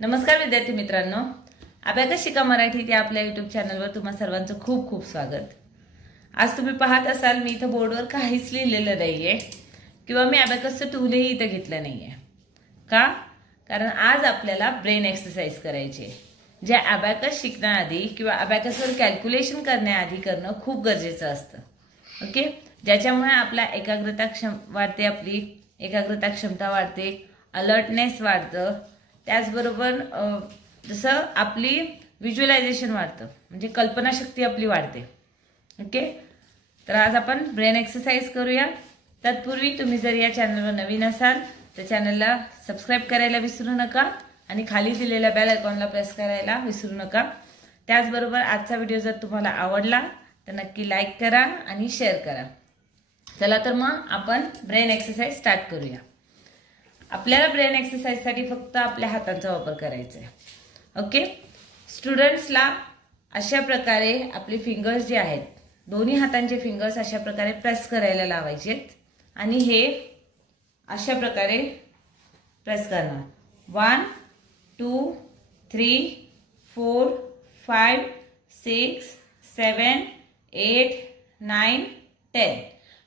नमस्कार विद्यार्थी मित्रांनो, अबॅकस शिका मराठी या आपल्या YouTube चॅनलवर तुम्हा सर्वांचं खूप खूप स्वागत। आज तुम्ही पाहत असाल मी इथं बोर्डवर काहीच लिहिलेलं नाहीये किंवा मी अबॅकसचं टूलही इथं घेतलं नाहीये। का? कारण आज आपल्याला ब्रेन एक्सरसाइज करायची आहे, जे अबॅकस शिकण्याआधी किंवा अबॅकसवर कॅल्क्युलेशन करण्याआधी करणं खूप गरजेचं असतं। ओके, ज्याच्यामुळे आपला एकाग्रता वाढते, आपली एकाग्रता क्षमता वाढते, अलर्टनेस वाढतं, त्याचबरोबर जसं आपली व्हिज्युअलायझेशन वाढतं, म्हणजे कल्पनाशक्ती आपली वाढते। ओके, तर आज आपण ब्रेन एक्सरसाइज करूया। तत्पूर्वी तुम्ही जर या चॅनलवर नवीन असाल तर चॅनलला सबस्क्राइब करायला विसरू नका आणि खाली दिलेल्या बेल आयकॉनला प्रेस करायला विसरू नका। त्याचबरोबर आजचा व्हिडिओ जर तुम्हाला आवडला तर नक्की लाईक करा आणि शेअर करा। चला तर मग आपण ब्रेन एक्सरसाइज स्टार्ट करूया। आपल्याला ब्रेन एक्सरसाइज साठी फक्त आपल्या हातांचा वापर करायचा आहे। ओके, स्टुडंट्सला अशा प्रकारे आपले फिंगर्स जे आहेत, दोन्ही हातांचे फिंगर्स अशा प्रकारे प्रेस करायला लावायचे आणि हे अशा प्रकारे प्रेस करणार। 1 2 3 4 5 6 7 8 9 10।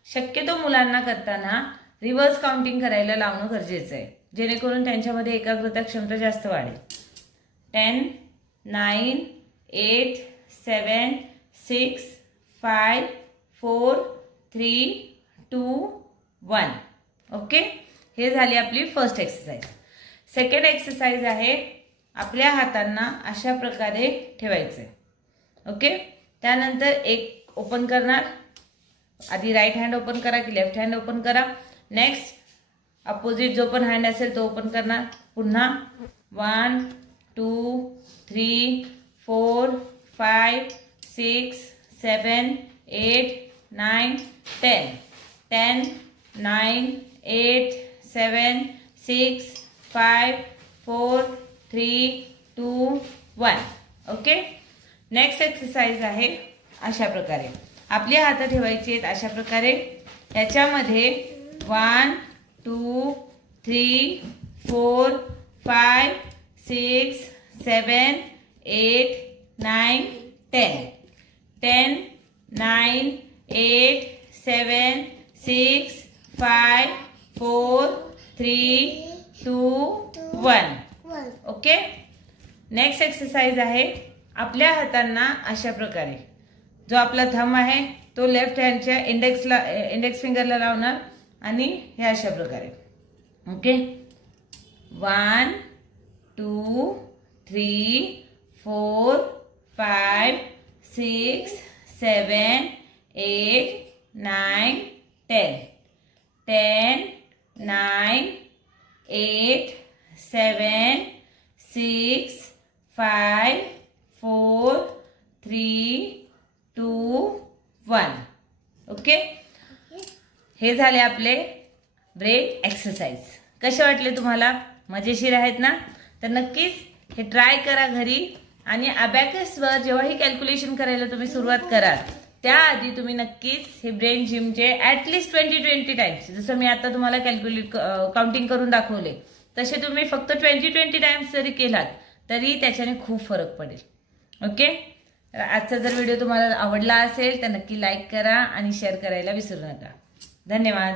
शक्यतो मुलांना करताना रिव्हर्स काउंटिंग करायला लावणं गरजेचं आहे, जेणेकरून त्यांच्यामध्ये एकाग्रता क्षमता जास्त वाढेल। 10 9 8 7 6 5 4 3 2 1। ओके, हे झाली आपली फर्स्ट एक्सरसाइज। सेकंड एक्सरसाइज आहे आपल्या हातांना अशा प्रकारे ठेवायचे। ओके, त्यानंतर एक ओपन करणार, आधी राइट हँड ओपन करा की लेफ्ट हँड ओपन करा। नेक्स्ट अपोजिट जो पण हँड असेल तो ओपन करणार। पुन्हा 1 2 3 4 5 6 7 8 9 10 10 9 8 7 6 5 4 3 2 1। ओके, नेक्स्ट एक्सरसाइज आहे अशा प्रकारे आपले हात ठेवायचे आहेत अशा प्रकारे। याच्यामध्ये 1 2 3 4 5 6 7 8 9 10 10 9 8 7 6 5 4 3 2 1। ओके, नेक्स्ट एक्सरसाइज आहे आपल्या हातांना अशा प्रकारे, जो आपला थंब आहे तो लेफ्ट हँडच्या इंडेक्स फिंगरला लावणार आणि हे अशा प्रकारे। ओके, 1 2 3 4 5 6 7 8 9 10 10 9 8 7 6 5 4 3 2 1। ओके, हे झाले आपले ब्रेन एक्सरसाइज। कसे वाटले तुम्हाला? मजेशीर आहेत ना? तर नक्कीच हे ट्राय करा घरी आणि अबॅकसवर जेव्हा ही कॅल्क्युलेशन करायला तुम्ही सुरुवात कराल त्याआधी तुम्ही नक्कीच हे ब्रेन जिमचे ॲटलिस्ट 20 टाइम्स, जसं मी आता तुम्हाला काउंटिंग करून दाखवले तसे तुम्ही फक्त 20 टाइम्स जरी केलात तरी त्याच्याने खूप फरक पडेल। ओके, आजचा जर व्हिडिओ तुम्हाला आवडला असेल तर नक्की लाईक करा आणि शेअर करायला विसरू नका। धन्यवाद।